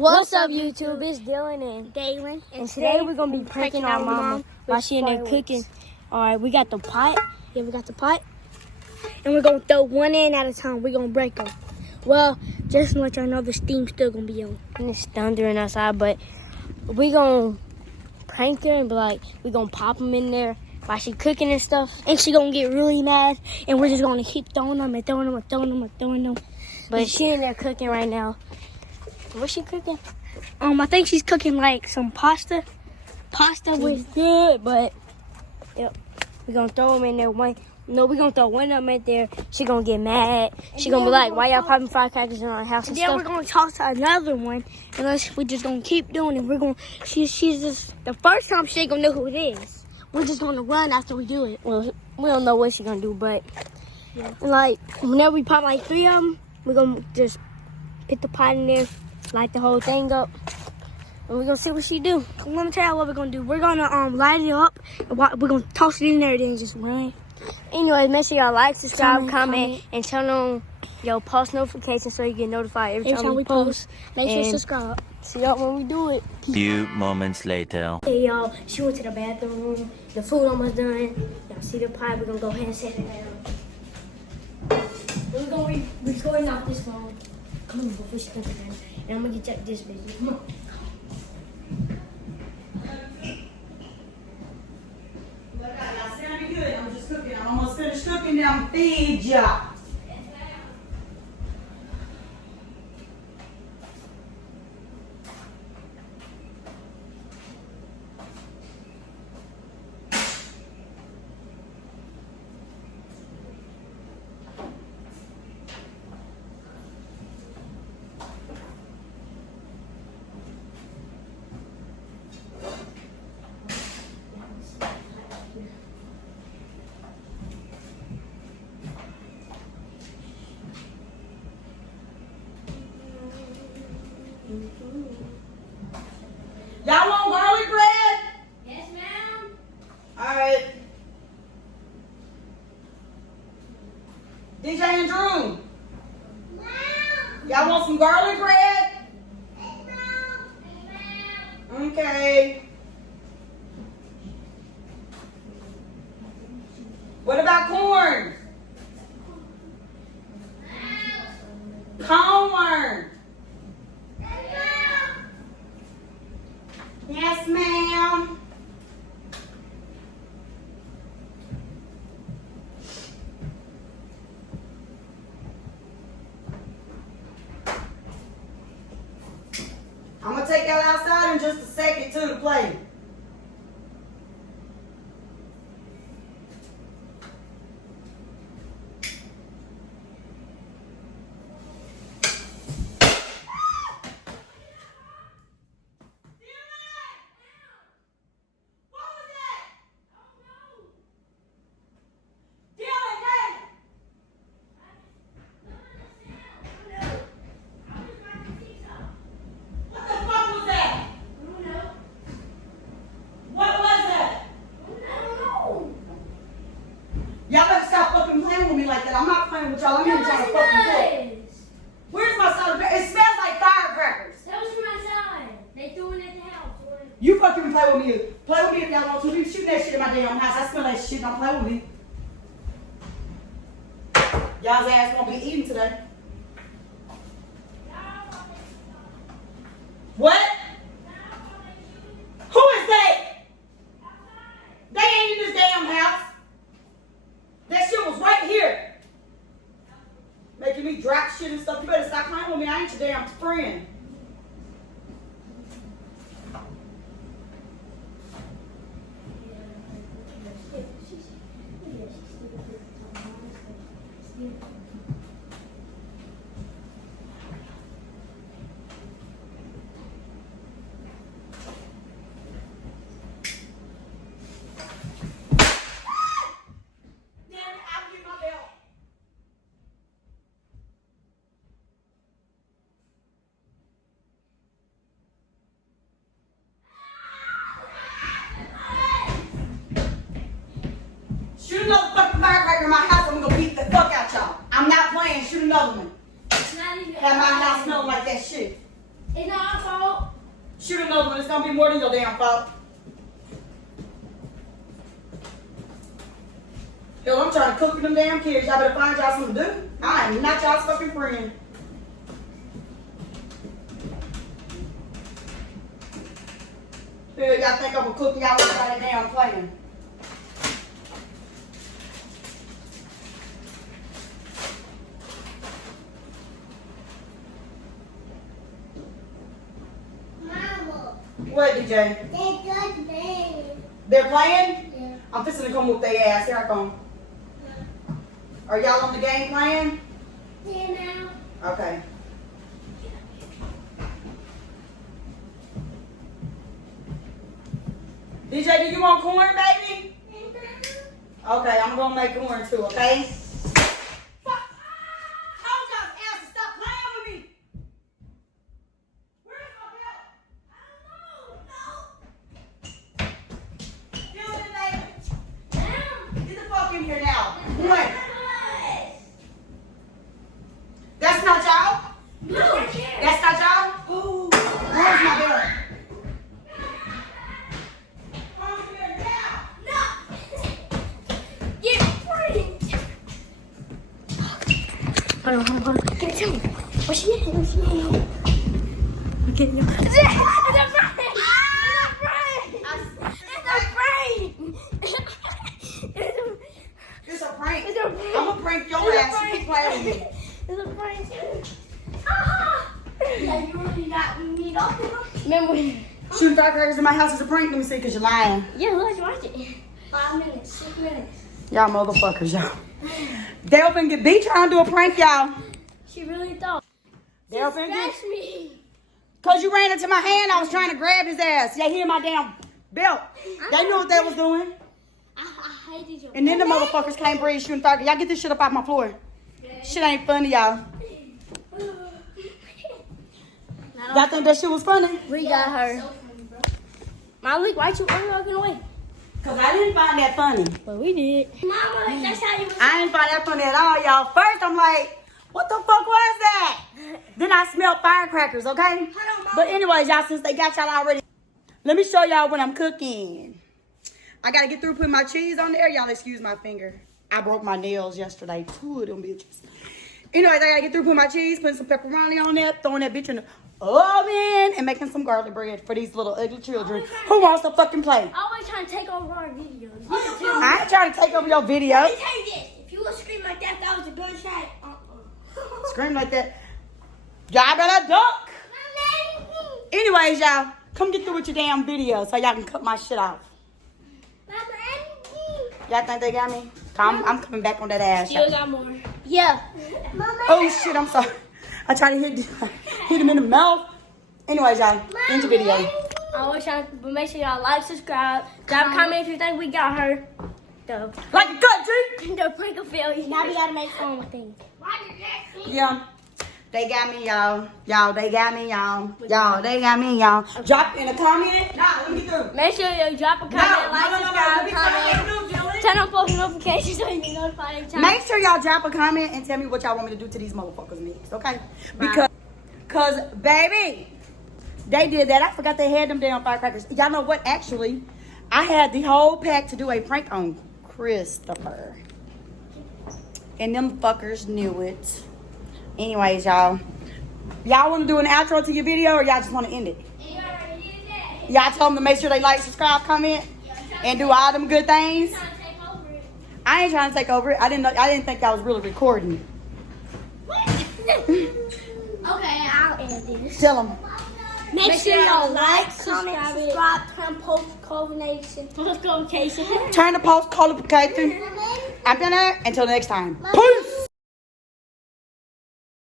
What's up, YouTube? It's Dylan and Dalen. And today we're going to be pranking our mama while she in there cooking. Alright, we got the pot. Yeah, we got the pot. And we're going to throw one in at a time. We're going to break them. Well, just to let y'all know, the steam's still going to be on. And it's thundering outside, but we going to prank her and be like, we going to pop them in there while she cooking and stuff. And she going to get really mad. And we're just going to keep throwing them and throwing them and throwing them and throwing them. But she in there cooking right now. What's she cooking? I think she's cooking like some pasta. Pasta with good, but yep. We're gonna throw them in there. We're gonna throw one of them in there. She gonna get mad. She gonna be like, why y'all popping firecrackers in our house and then stuff? We're gonna toss another one. Unless we just gonna keep doing it. We're gonna she's just the first time she ain't gonna know who it is. We're just gonna run after we do it. Well, we don't know what she gonna do, but yeah. Like whenever we pop like 3 of them, we're gonna just put the pot in there, light the whole thing up, and we're gonna see what she do. Let me tell you what we're gonna do. We're gonna light it up, and we're gonna toss it in there, then just run. Anyways, make sure y'all like, subscribe, comment, and turn on your post notifications so you get notified every time we post. Make sure you subscribe. See y'all when we do it. Few moments later. Hey y'all, she went to the bathroom. The food almost done. Y'all see the pie? We're gonna go ahead and set it down. We're gonna be recording off this phone. Come on, before she comes in. And I'm gonna get this baby. Come on. Look out, y'all sound good. I'm just cooking. I'm almost finished cooking now. I'm feed y'all. Y'all want garlic bread? Yes, ma'am. All right. DJ and Drew. Y'all want some garlic bread? Okay. What about corn? Corn. Yes, ma'am. I'm gonna take y'all outside in just a second to the plate. Y'all better stop fucking playing with me like that. I'm not playing with y'all. I'm here trying to fucking cook. Where's my salad? It smells like firecrackers. That was from outside. They threw it at the house. You fucking play with me. Play with me if y'all want to. You shooting that shit in my damn house. I smell that shit. Don't play with me. Y'all's ass won't be eating today. What? Who is they? They ain't in this damn house. That shit was right here. Making me drop shit and stuff. You better stop playing with me. I ain't your damn friend. it's gonna be more than your damn fault. Hell, I'm trying to cook for them damn kids. Y'all better find y'all something to do. I am not y'all's fucking friend. Hell, y'all think I'm gonna cook y'all without that damn plan. What, DJ? They're playing? Yeah. I'm fixing to come whoop their ass. Here I come. Are y'all on the game playing? Okay. DJ, do you want corn, baby? Okay, I'm gonna make corn too, okay? Fuck. Told y'all ass to stop playing with me. Where's my belt? Get on in there. Get the fuck in here now. What? That's not y'all? That's not y'all? Where's my belt? Come here now. Get free! Hold on. Give it to me. What's your name? Okay, no. It's a It's a prank. It's a prank. I'm gonna prank your It's a ass. You keep playing with me. It's a prank. You really got me off. Remember when? Shooting firecrackers in my house is a prank. Let me see, because you're lying. Yeah, let's watch it. 5 minutes, 6 minutes. Y'all motherfuckers, y'all. They'll finna get beat trying to do a prank, y'all. She really thought. They'll finna get... Scratch me. Because you ran into my hand, I was trying to grab his ass. Y'all hear my damn belt. They knew what they was doing. I hated you. And then the motherfuckers came breathe shooting firecrackers. Y'all get this shit up off my floor. Shit ain't funny, y'all. Y'all think that shit was funny? We got her. Molly, why you walking away? Because I didn't find that funny. But we did. Mama, that's how you was. I didn't find that funny at all, y'all. First, I'm like, what the fuck was that? Then I smelled firecrackers, okay? But anyways, y'all, since they got y'all already, let me show y'all what I'm cooking. I got to get through putting my cheese on there. Y'all excuse my finger. I broke my nails yesterday. 2 of them bitches. Anyways, I got to get through putting my cheese, putting some pepperoni on there, throwing that bitch in the oven, and making some garlic bread for these little ugly children who wants to fucking play. Always trying to take over our videos. I ain't trying to take over your video. Let me tell you this. If you would scream like that, that was a good shot. Scream like that. Y'all better duck. Anyways, y'all, come get through with your damn video so y'all can cut my shit off. Y'all think they got me? I'm coming back on that ass. Still got more. Yeah. Oh shit, I'm sorry. I tried to hit him in the mouth. Anyways, y'all, end the video. I always trying to, but make sure y'all like, subscribe, drop a comment if you think we got her. Like a gut, G. The prank of failure. Now we gotta make fun with things. Yeah. They got me, y'all. Y'all, they got me, y'all. Y'all, they got me, y'all. Drop in a comment. Nah, let me get through. Make sure you drop a comment, subscribe, comment. Turn on post notifications so you get notified every time. Make sure y'all drop a comment and tell me what y'all want me to do to these motherfuckers next, okay? Because, baby, they did that. I forgot they had them damn firecrackers. Y'all know what? Actually, I had the whole pack to do a prank on Christopher. And them fuckers knew it. Anyways, y'all. Y'all want to do an outro to your video or y'all just want to end it? Y'all told them to make sure they like, subscribe, comment, and do all them good things. I ain't trying to take over it. I didn't think I was really recording. Okay, I'll end this. Tell them. Make sure y'all like, subscribe, turn post notification. Turn the post notification. After that, until next time. Peace.